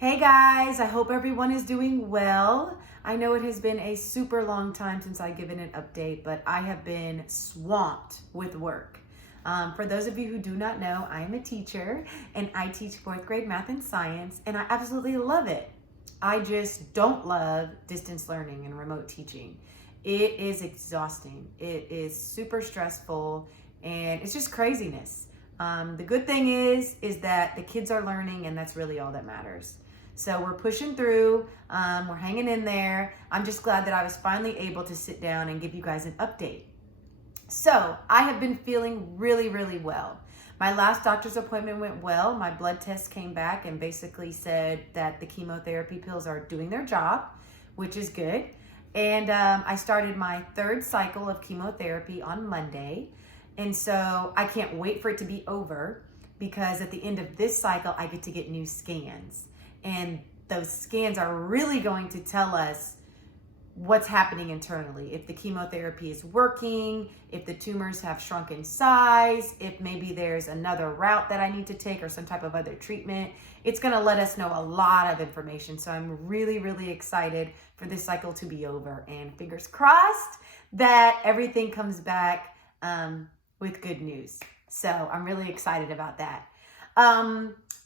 Hey guys, I hope everyone is doing well. I know it has been a super long time since I've given an update, but I have been swamped with work. For those of you who do not know, I am a teacher and I teach fourth grade math and science, and I absolutely love it. I just don't love distance learning and remote teaching. It is exhausting. It is super stressful and it's just craziness. The good thing is that the kids are learning, and that's really all that matters. So we're pushing through, we're hanging in there. I'm just glad that I was finally able to sit down and give you guys an update. So I have been feeling really, really well. My last doctor's appointment went well. My blood test came back and basically said that the chemotherapy pills are doing their job, which is good. And I started my third cycle of chemotherapy on Monday. And so I can't wait for it to be over, because at the end of this cycle, I get to get new scans. And those scans are really going to tell us what's happening internally. If the chemotherapy is working, if the tumors have shrunk in size, if maybe there's another route that I need to take or some type of other treatment. It's gonna let us know a lot of information. So I'm really, really excited for this cycle to be over, and fingers crossed that everything comes back with good news. So I'm really excited about that.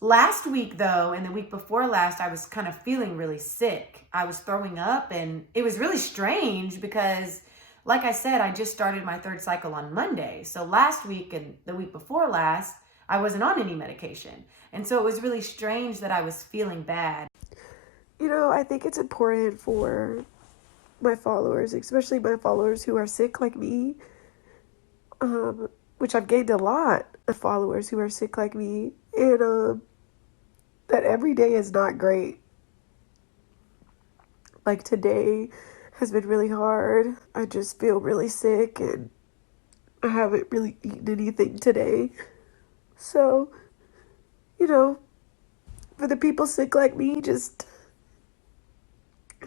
Last week though, and the week before last, I was kind of feeling really sick. I was throwing up, and it was really strange because, like I said, I just started my third cycle on Monday. So last week and the week before last, I wasn't on any medication. And so it was really strange that I was feeling bad. You know, I think it's important for my followers, especially my followers who are sick like me, which I've gained a lot of followers who are sick like me, and that every day is not great. Like today has been really hard. I just feel really sick and I haven't really eaten anything today. So, you know, for the people sick like me, just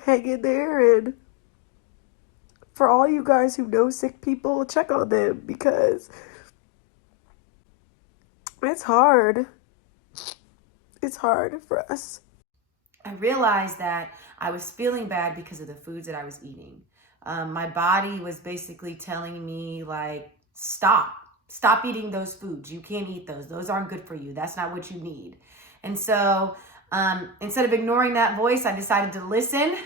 hang in there, and for all you guys who know sick people, check on them, because it's hard. It's hard for us. I realized that I was feeling bad because of the foods that I was eating. My body was basically telling me, like, stop eating those foods. You can't eat those. Those aren't good for you. That's not what you need. And so instead of ignoring that voice, I decided to listen.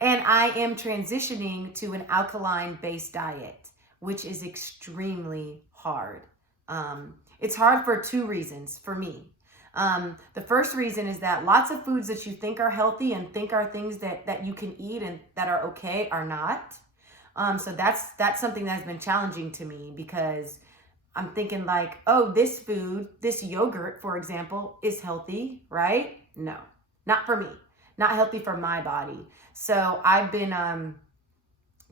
And I am transitioning to an alkaline-based diet, which is extremely hard. It's hard for two reasons for me. The first reason is that lots of foods that you think are healthy and think are things that you can eat and that are okay are not. So that's something that's been challenging to me, because I'm thinking like, oh, this food, this yogurt, for example, is healthy, right? No, not for me, not healthy for my body. So I've been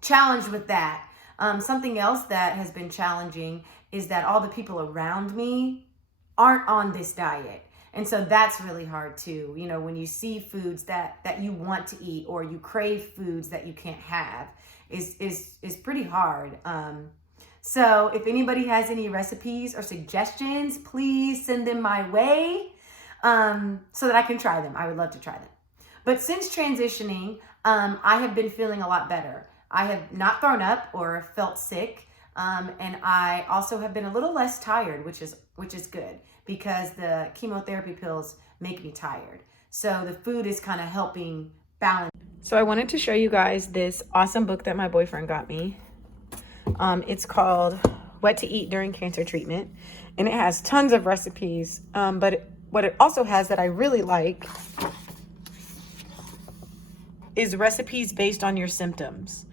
challenged with that. Something else that has been challenging is that all the people around me aren't on this diet. And so that's really hard too. You know, when you see foods that you want to eat, or you crave foods that you can't have, is pretty hard. So if anybody has any recipes or suggestions, please send them my way, so that I can try them. I would love to try them. But since transitioning, I have been feeling a lot better. I have not thrown up or felt sick. And I also have been a little less tired, which is good, because the chemotherapy pills make me tired. So the food is kind of helping balance. So I wanted to show you guys this awesome book that my boyfriend got me. It's called What to Eat During Cancer Treatment, and it has tons of recipes. But what it also has that I really like is recipes based on your symptoms.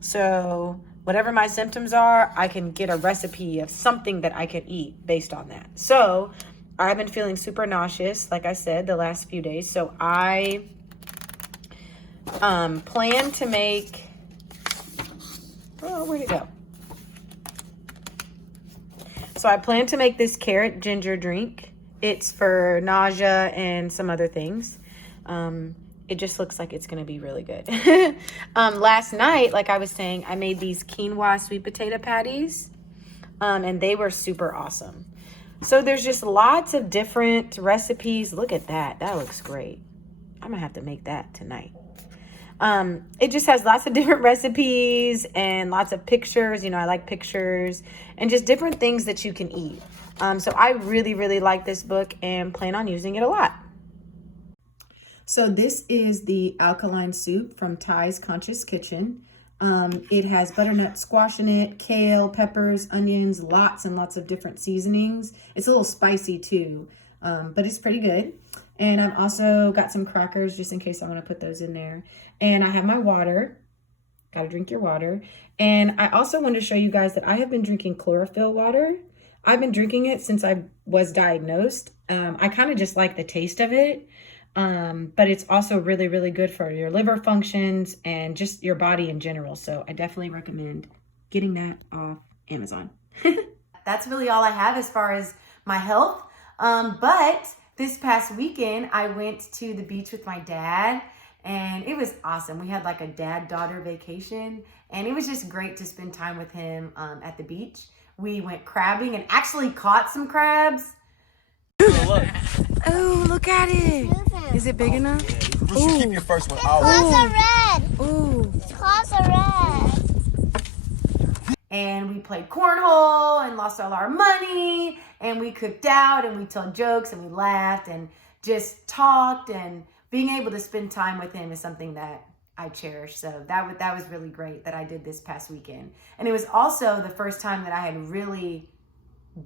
So whatever my symptoms are, I can get a recipe of something that I can eat based on that. So I've been feeling super nauseous, like I said, the last few days. So I plan to make, oh, where'd it go? So I plan to make this carrot ginger drink. It's for nausea and some other things. It just looks like it's gonna be really good. Last night, like I was saying, I made these quinoa sweet potato patties, and they were super awesome. So there's just lots of different recipes. Look at that. That looks great. I'm gonna have to make that tonight. It just has lots of different recipes and lots of pictures. You know, I like pictures and just different things that you can eat. So I really, really like this book and plan on using it a lot. So this is the Alkaline Soup from Ty's Conscious Kitchen. It has butternut squash in it, kale, peppers, onions, lots and lots of different seasonings. It's a little spicy too, but it's pretty good. And I've also got some crackers just in case I want to put those in there. And I have my water. Got to drink your water. And I also want to show you guys that I have been drinking chlorophyll water. I've been drinking it since I was diagnosed. I kind of just like the taste of it. But it's also really, really good for your liver functions and just your body in general. So I definitely recommend getting that off Amazon. That's really all I have as far as my health. But this past weekend, I went to the beach with my dad and it was awesome. We had like a dad-daughter vacation and it was just great to spend time with him at the beach. We went crabbing and actually caught some crabs. Oh, look at it. Is it big enough? You should keep your first one. Claws are red. Ooh. Claws are red. And we played cornhole and lost all our money. And we cooked out and we told jokes and we laughed and just talked. And being able to spend time with him is something that I cherish. So that was really great that I did this past weekend. And it was also the first time that I had really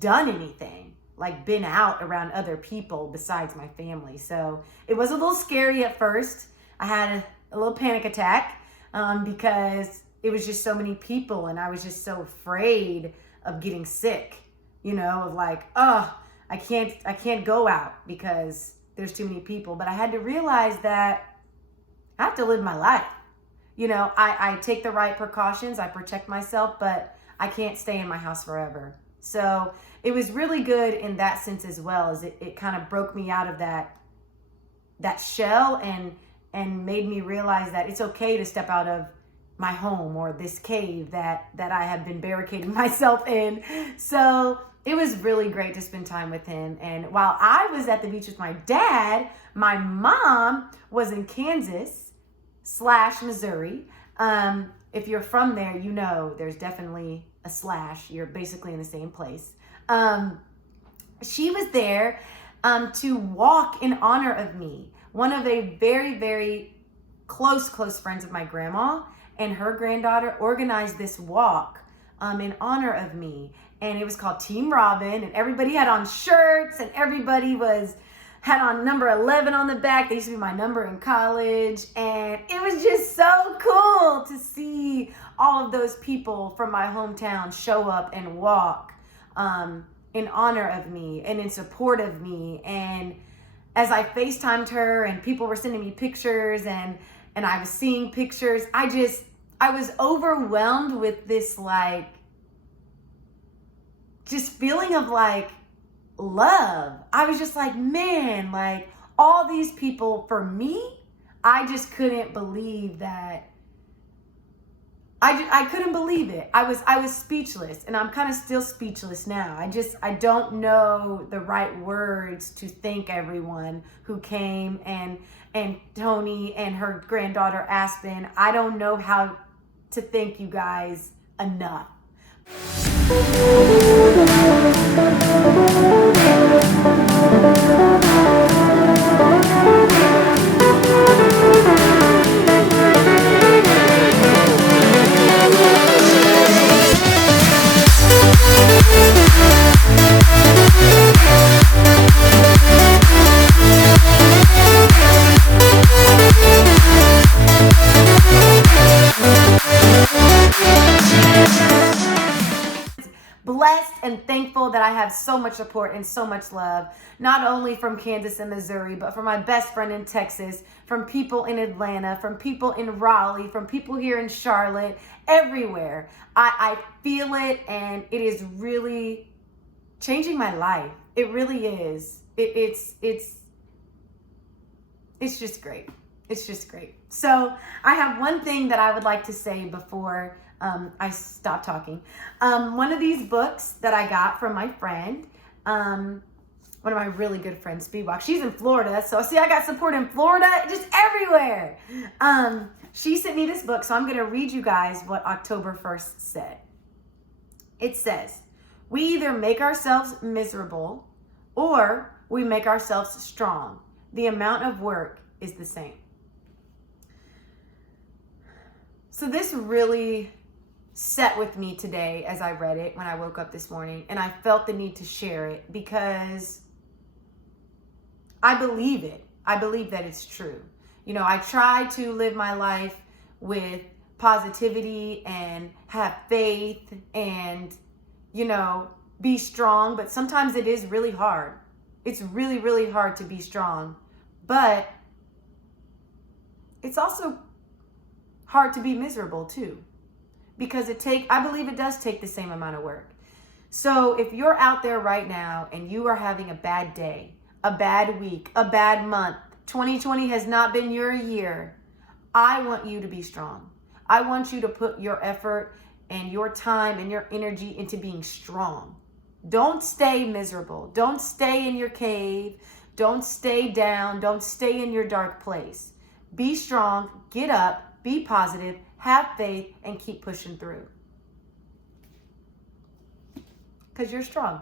done anything, like been out around other people besides my family. So it was a little scary at first. I had a little panic attack because it was just so many people and I was just so afraid of getting sick, you know, of like, oh, I can't go out because there's too many people. But I had to realize that I have to live my life. You know, I take the right precautions, I protect myself, but I can't stay in my house forever. So it was really good in that sense as well, as it kind of broke me out of that shell and made me realize that it's okay to step out of my home or this cave that I have been barricading myself in. So it was really great to spend time with him. And while I was at the beach with my dad, my mom was in Kansas/Missouri. If you're from there, you know there's definitely a slash. You're basically in the same place. She was there to walk in honor of me. One of a very, very close friends of my grandma and her granddaughter organized this walk in honor of me. And it was called Team Robin, and everybody had on shirts and everybody had on number 11 on the back. They used to be my number in college. And it was just so cool to see all of those people from my hometown show up and walk in honor of me and in support of me. And as I FaceTimed her and people were sending me pictures and I was seeing pictures, I was overwhelmed with this like, just feeling of like love. I was just like, man, like all these people for me, I just couldn't believe that. I couldn't believe it. I was speechless, and I'm kind of still speechless now. I don't know the right words to thank everyone who came and Toni and her granddaughter Aspen. I don't know how to thank you guys enough. Blessed and thankful that I have so much support and so much love, not only from Kansas and Missouri, but from my best friend in Texas, from people in Atlanta, from people in Raleigh, from people here in Charlotte, everywhere. I feel it, and it is really changing my life. It really is. It's just great. It's just great. So I have one thing that I would like to say before I stop talking. One of these books that I got from my friend, One of my really good friends, Speedwalk. She's in Florida, so see, I got support in Florida, just everywhere. She sent me this book, so I'm going to read you guys what October 1st said. It says, we either make ourselves miserable or we make ourselves strong. The amount of work is the same. So this really sat with me today as I read it when I woke up this morning, and I felt the need to share it because I believe it. I believe that it's true. You know, I try to live my life with positivity and have faith and, you know, be strong, but sometimes it is really hard. It's really, really hard to be strong, but it's also hard to be miserable too, because I believe it does take the same amount of work. So if you're out there right now and you are having a bad day, a bad week, a bad month, 2020 has not been your year, I want you to be strong. I want you to put your effort and your time and your energy into being strong. Don't stay miserable. Don't stay in your cave. Don't stay down. Don't stay in your dark place. Be strong, get up, be positive, have faith, and keep pushing through. Because you're strong.